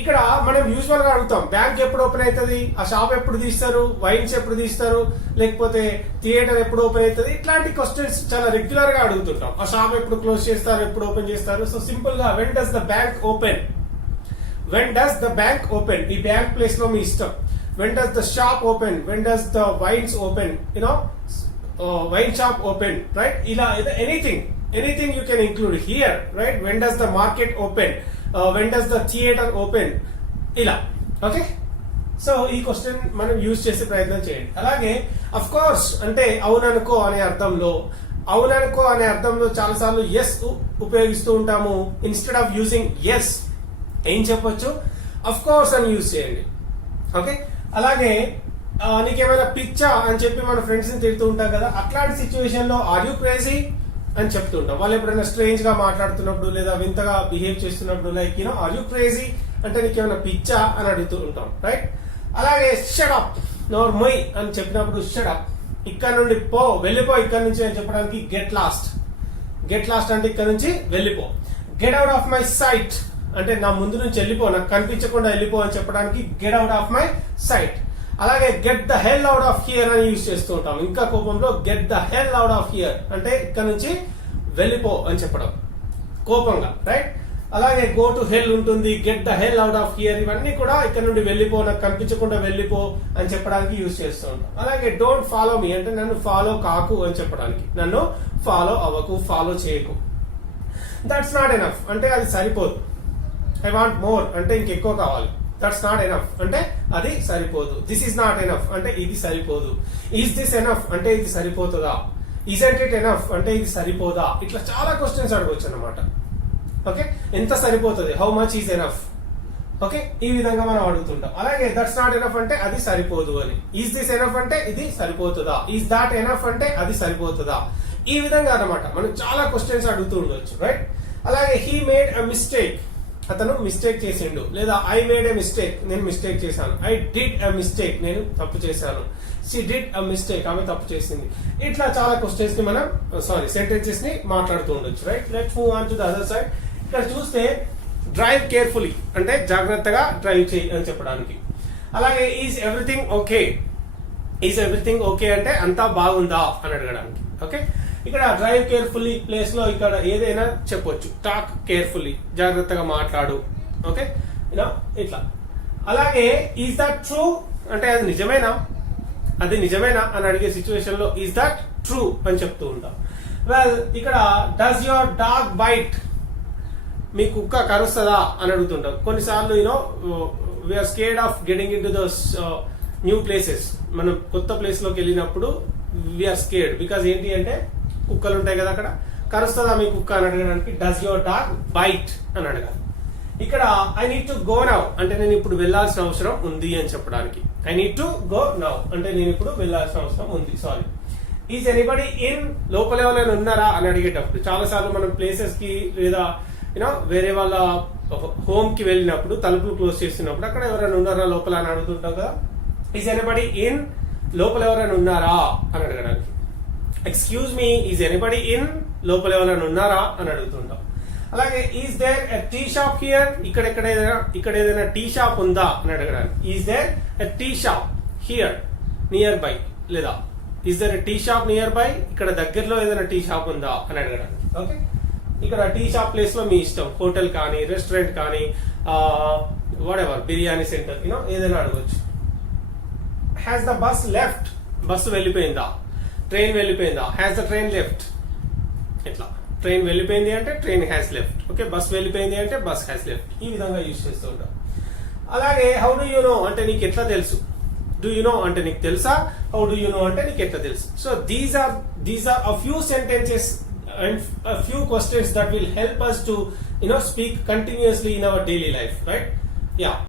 ఇక్కడ మనం యూజువల్ గా అడుగుతాం బ్యాంక్ ఎప్పుడు ఓపెన్ అవుతుంది, ఆ షాప్ ఎప్పుడు తీస్తారు, వైన్స్ ఎప్పుడు తీస్తారు, లేకపోతే థియేటర్ ఎప్పుడు ఓపెన్ అవుతుంది, ఇట్లాంటి క్వశ్చన్స్ చాలా రెగ్యులర్ గా అడుగుతుంటాం. ఆ షాప్ ఎప్పుడు క్లోజ్ చేస్తారు, ఎప్పుడు ఓపెన్ చేస్తారు. సో సింపుల్ గా when does the bank open, when does the bank open, ఈ బ్యాంక్ ప్లేస్ లో మీ ఇష్టం. When does the shop open, when does the wines open, wine shop open, right? ఇలా anything you can include here, right? When does the market open, when does the theatre open, ఇలా. Okay, so ఈ question మనం use చేసే ప్రయత్నం చేయండి. అలాగే of course అంటే అవుననుకో అనే అర్థంలో, చాలా సార్లు ఎస్ ఉపయోగిస్తూ ఉంటాము. ఇన్స్టెడ్ ఆఫ్ యూజింగ్ ఎస్ ఏం చెప్పొచ్చు, అఫ్ కోర్స్ అని యూజ్ చేయండి. ఓకే, అలాగే నీకేమైనా పిచ్చా అని చెప్పి మన ఫ్రెండ్స్ ని తిడుతూ ఉంటాం కదా, అట్లాంటి సిచ్యువేషన్ లో ఆర్ యూ క్రేజీ అని చెప్తుంటాం. వాళ్ళు ఎప్పుడైనా స్ట్రేంజ్ గా మాట్లాడుతున్నప్పుడు లేదా వింతగా బిహేవ్ చేస్తున్నప్పుడు లైక్ ఆర్ యూ క్రేజీ అంటే నీకేమైనా పిచ్చా అని అడుగుతూ ఉంటాం, రైట్? అలాగే షట్ అప్, నోర్ మొయ్ అని చెప్పినప్పుడు షట్ అప్, ఇక్కడ నుండి పో, వెళ్ళిపో ఇక్కడ నుంచి అని చెప్పడానికి గెట్ లాస్ట్ అంటే ఇక్కడ నుంచి వెళ్ళిపో. Get out of my sight అంటే నా ముందు నుంచి వెళ్ళిపో, నాకు కనిపించకుండా వెళ్ళిపో అని చెప్పడానికి get out of my sight. అలాగే get the hell out of here అని యూజ్ చేస్తూ ఉంటాం. ఇంకా కోపంలో get the hell out of here అంటే ఇక్కడ నుంచి వెళ్ళిపో అని చెప్పడం కోపంగా, రైట్? అలాగే గో టు హెల్ ఉంటుంది, get the hell out of here, ఇవన్నీ కూడా ఇక్కడ నుండి వెళ్ళిపో, నాకు కనిపించకుండా వెళ్ళిపో అని చెప్పడానికి యూజ్ చేస్తూ ఉంటాం. అలాగే డోంట్ ఫాలో మీ అంటే నన్ను ఫాలో కాకు అని చెప్పడానికి, నన్ను ఫాలో అవ్వకు, ఫాలో చేయకు. దట్స్ నాట్ ఎనఫ్ అంటే అది సరిపోదు. ఐ వాంట్ మోర్ అంటే ఇంకెక్కువ కావాలి. దట్స్ నాట్ ఎనఫ్ అంటే అది సరిపోదు. దిస్ ఈస్ నాట్ ఎనఫ్ అంటే ఇది సరిపోదు. ఈజ్ దిస్ ఎనఫ్ అంటే ఇది సరిపోతుందా, ఇజంట్ ఇట్ ఎనఫ్ అంటే ఇది సరిపోదా, ఇట్లా చాలా క్వశ్చన్స్ అడగవచ్చు అన్నమాట. ఓకే, ఎంత సరిపోతుంది, how much is enough. Okay, ఈ విధంగా మనం అడుగుతుంటాం. అలాగే దట్స్ నాట్ ఎనఫ్ అంటే అది సరిపోదు అని. ఈజ్ దిస్ ఎనఫ్ అంటే ఇది సరిపోతుందా, ఈజ్ దాట్ ఎనఫ్ అంటే అది సరిపోతుందా, ఈ విధంగా అన్నమాట మనం చాలా క్వశ్చన్స్ అడుగుతూ ఉండొచ్చు, రైట్? అలాగే హీ మేడ్ అ మిస్టేక్, అతను మిస్టేక్ చేసిండు, లేదా ఐ మేడ్ ఎ మిస్టేక్, నేను మిస్టేక్ చేశాను. ఐ డిడ్ ఎ మిస్టేక్, నేను తప్పు చేశాను. షీ డిడ్ ఎ మిస్టేక్, ఆమె తప్పు చేసింది. ఇట్లా చాలా క్వశ్చన్స్ ని మనం సెంటెన్సెస్ ని మాట్లాడుతూ ఉండొచ్చు, right? Let's move on to the other side. ఇక్కడ చూస్తే డ్రైవ్ కేర్ఫుల్లీ అంటే జాగ్రత్తగా డ్రైవ్ చేయి అని చెప్పడానికి. అలాగే is everything okay, is everything okay అంటే అంతా బాగుందా అని అడగడానికి. ఓకే, ఇక్కడ డ్రైవ్ కేర్ఫుల్లీ ప్లేస్ లో ఇక్కడ ఏదైనా చెప్పొచ్చు. టాక్ కేర్ఫుల్లీ, జాగ్రత్తగా మాట్లాడు. ఓకే, ఇట్లా. అలాగే ఈజ్ దట్ ట్రూ అంటే అది నిజమేనా అని అడిగే సిచ్యువేషన్ లో ఈజ్ దట్ ట్రూ అని చెప్తూ ఉంటాం. వెల్, ఇక్కడ డస్ యువర్ డాగ్ బైట్, మీ కుక్క కరుస్తుందా అని అడుగుతుంటాం. కొన్నిసార్లు we are scared of getting into those new places. మనం కొత్త ప్లేస్ లోకి వెళ్ళినప్పుడు వీఆర్ స్కేర్డ్ బికాజ్ ఏంటి అంటే కుక్కలు ఉంటాయి కదా, అక్కడ కరుస్తుందా మీ కుక్క అని అడగడానికి డస్ యువర్ డాగ్ బైట్ అని అడగాలి. ఇక్కడ I need to go now అంటే నేను ఇప్పుడు వెళ్లాల్సిన అవసరం ఉంది అని చెప్పడానికి. I need to go now అంటే నేను ఇప్పుడు వెళ్లాల్సిన అవసరం ఉంది. సారీ. ఈజ్ ఎనీబడి ఇన్, లోపల ఎవరైనా ఉన్నారా అని అడిగేటప్పుడు చాలా సార్లు మనం ప్లేసెస్ కి లేదా వేరే వాళ్ళ హోమ్ కి వెళ్ళినప్పుడు తలుపులు క్లోజ్ చేస్తున్నప్పుడు అక్కడ ఎవరైనా ఉన్నారా లోపల అని అడుగుతుంటాం కదా. ఈజ్ ఎనీబడి ఇన్, లోపల ఎవరైనా ఉన్నారా అని అడగడానికి. Excuse me, is anybody in, లోపల ఎవరైనా ఉన్నారా అని అడుగుతుంటాం. అలాగే is there a tea shop here, ఇక్కడ ఏదైనా టీ షాప్ ఉందా అని అడగడానికి. Is there a tea shop here nearby, లేదా is there a tea shop nearby, ఇక్కడ దగ్గరలో ఏదైనా టీ షాప్ ఉందా అని అడగడానికి. ఓకే, ఇక్కడ టీ షాప్ ప్లేస్ లో మీ ఇష్టం, హోటల్ కానీ రెస్టారెంట్ కానీ వాట్ ఎవర్, బిర్యానీ సెంటర్ ఏదైనా అడగవచ్చు. Has the bus left, bus వెళ్ళిపోయిందా, ట్రైన్ వెళ్ళిపోయిందా, హ్యాస్ ద ట్రైన్ లెఫ్ట్. ఇట్లా ట్రైన్ వెళ్ళిపోయింది అంటే train has left. Okay, bus వెళ్ళిపోయింది అంటే బస్ హ్యాస్ లెఫ్ట్. ఈ విధంగా యూజ్ చేస్తూ ఉంటాం. అలాగే హౌ డూ యూ నో అంటే నీకు ఎట్లా తెలుసు. డూ యూ నో అంటే నీకు తెలుసా, హౌ డూ యూ నో అంటే నీకు ఎట్లా తెలుసు. So these are a few sentences and a few questions that will help us to speak continuously in our daily life, right? Yeah.